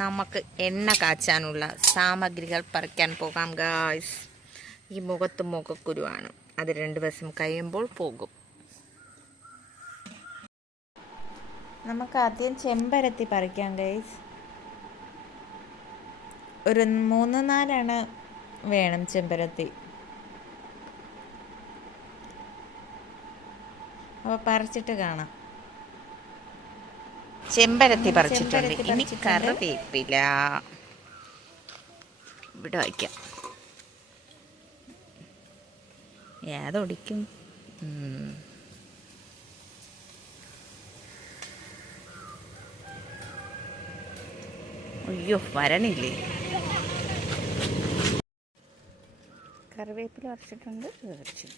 നമുക്ക് എണ്ണ കാച്ചാനുള്ള സാമഗ്രികൾ പറിക്കാൻ പോകാം ഗായ്സ് ഈ മുഖത്ത് മുഖക്കുരുവാണ്. അത് രണ്ട് ദിവസം കഴിയുമ്പോൾ പോകും. നമുക്ക് ആദ്യം ചെമ്പരത്തി പറിക്കാം ഗൈസ് ഒരു മൂന്ന് നാലാണ് വേണം ചെമ്പരത്തി. അപ്പോൾ പറിച്ചിട്ട് കാണാം. ചെമ്പരത്തി പറിച്ചിട്ടുണ്ട്. ഇനി കറിവേപ്പില. ഇവിടെ വയ്ക്കാം. ഏതൊടിക്കും. അയ്യോ വരണില്ലേ? കറിവേപ്പില പറിച്ചിട്ടുണ്ട്. ഇത് പറിച്ചു.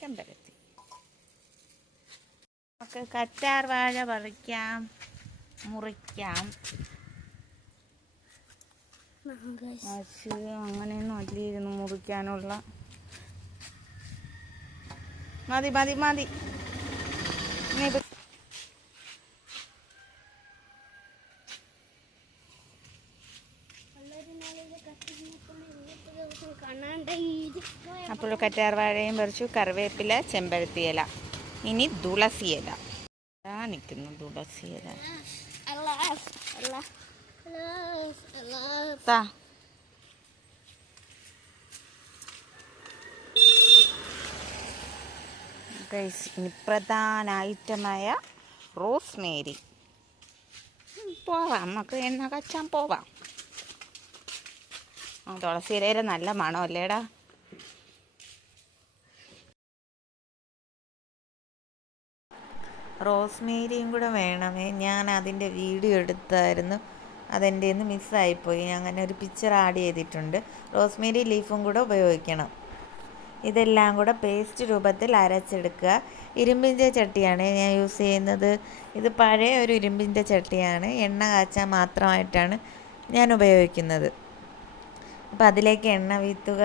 ചെമ്പരത്തി. നമുക്ക് കറ്റാർ വാഴ പറിക്കാം. മുറിക്കാം. അങ്ങനെയൊന്നും അല്ലായിരുന്നു മുറിക്കാനുള്ള. മതി മതി മതി. അപ്പോൾ കറ്റാർ വാഴയും പറിച്ചു കറിവേപ്പില ചെമ്പരത്തിയില ഇനി തുളസിയില നിൽക്കുന്നു തുളസി Guys, ഇനി പ്രധാന ഐറ്റമായ റോസ്മേരി. പോവാം നമുക്ക് എണ്ണ കച്ചാൻ പോവാം. ആ തുളസിയിലയുടെ നല്ല മണമല്ലേടാ. റോസ്മേരിയും കൂടെ വേണമേ. ഞാൻ അതിന്റെ വീഡിയോ എടുത്തായിരുന്നു. അതെന്റെ നിന്ന് മിസ്സായിപ്പോയി. ഞാൻ അങ്ങനെ ഒരു പിക്ചർ ആഡ് ചെയ്തിട്ടുണ്ട്. റോസ്മേരി ലീഫും കൂടെ ഉപയോഗിക്കണം. ഇതെല്ലാം കൂടെ പേസ്റ്റ് രൂപത്തിൽ അരച്ചെടുക്കുക. ഇരുമ്പിന്റെ ചട്ടിയാണ് ഞാൻ യൂസ് ചെയ്യുന്നത്. ഇത് പഴയ ഒരു ഇരുമ്പിന്റെ ചട്ടിയാണ്. എണ്ണ കാച്ചാൻ മാത്രമായിട്ടാണ് ഞാൻ ഉപയോഗിക്കുന്നത്. അപ്പോൾ അതിലേക്ക് എണ്ണ വീത്തുക.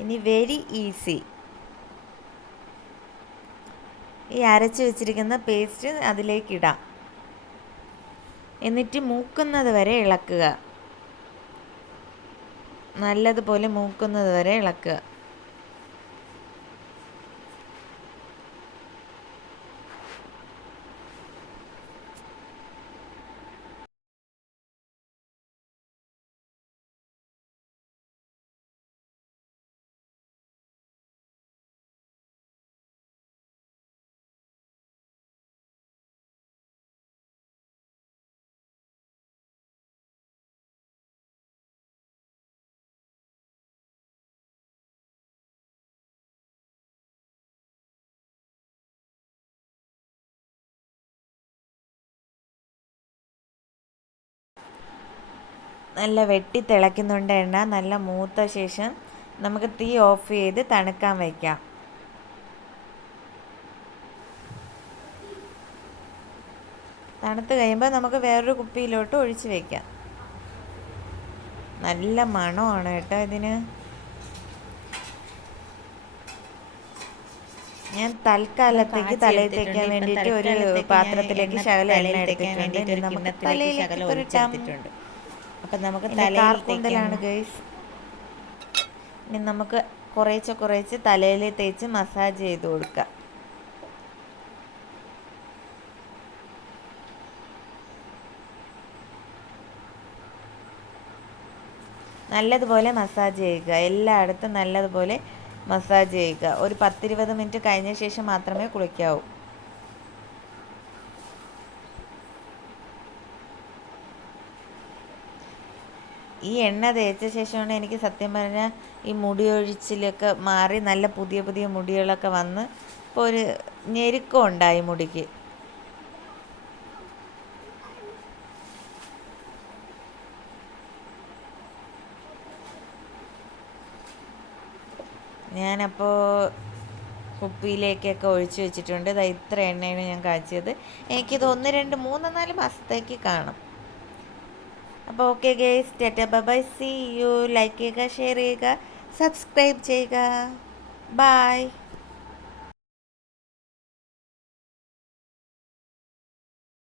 ഇനി വെരി ഈസി ഈ അരച്ച് വെച്ചിരിക്കുന്ന പേസ്റ്റ് അതിലേക്കിടാം. എന്നിട്ട് മൂക്കുന്നത് വരെ ഇളക്കുക. നല്ലതുപോലെ മൂക്കുന്നത് വരെ ഇളക്കുക. നല്ല വെട്ടി തിളയ്ക്കുന്നുണ്ട് എണ്ണ നല്ല മൂത്ത ശേഷം നമുക്ക് തീ ഓഫ് ചെയ്ത് തണുക്കാൻ വയ്ക്കാം തണുത്ത് കഴിയുമ്പോൾ നമുക്ക് വേറൊരു കുപ്പിയിലോട്ട് ഒഴിച്ച് വയ്ക്കാം നല്ല മണമാണ് കേട്ടോ ഇതിന്. ഞാൻ തൽക്കാലത്തേക്ക് തലയിൽ തേക്കാൻ വേണ്ടിയിട്ട് ഒരു പാത്രത്തിലേക്ക് ശകലം എണ്ണ എടുത്തിട്ടുണ്ട്. നമുക്ക് തലയിലേക്ക് പുരട്ടാം അപ്പം നമുക്ക് തലയിലാണ് ഗൈസ് ഇനി നമുക്ക് കുറേച്ച് കുറേച്ച് തലയിൽ തേച്ച് മസാജ് ചെയ്ത് കൊടുക്കാം. നല്ലതുപോലെ മസാജ് ചെയ്യുക. എല്ലായിടത്തും നല്ലതുപോലെ മസാജ് ചെയ്യുക. ഒരു പത്തിരുപത് മിനിറ്റ് കഴിഞ്ഞ ശേഷം മാത്രമേ കുളിക്കാവൂ. ഈ എണ്ണ തേച്ച ശേഷമാണ് എനിക്ക് സത്യം പറഞ്ഞാൽ ഈ മുടി ഒഴിച്ചിലൊക്കെ മാറി നല്ല പുതിയ പുതിയ മുടികളൊക്കെ വന്ന് ഇപ്പോൾ ഒരു ഞെരുക്കം ഉണ്ടായി മുടിക്ക്. ഞാനപ്പോൾ കുപ്പിയിലേക്കൊക്കെ ഒഴിച്ചു വെച്ചിട്ടുണ്ട്. ഇതാ ഇത്ര എണ്ണയാണ് ഞാൻ കാച്ചിയത്. എനിക്കിത് ഒന്ന് രണ്ട് മൂന്ന് നാല് മാസത്തേക്ക് കാണും. അപ്പോൾ okay guys ടെറ്റ by C you like ചെയ്യുക ഷെയർ ചെയ്യുക സബ്സ്ക്രൈബ് ചെയ്യുക ബൈ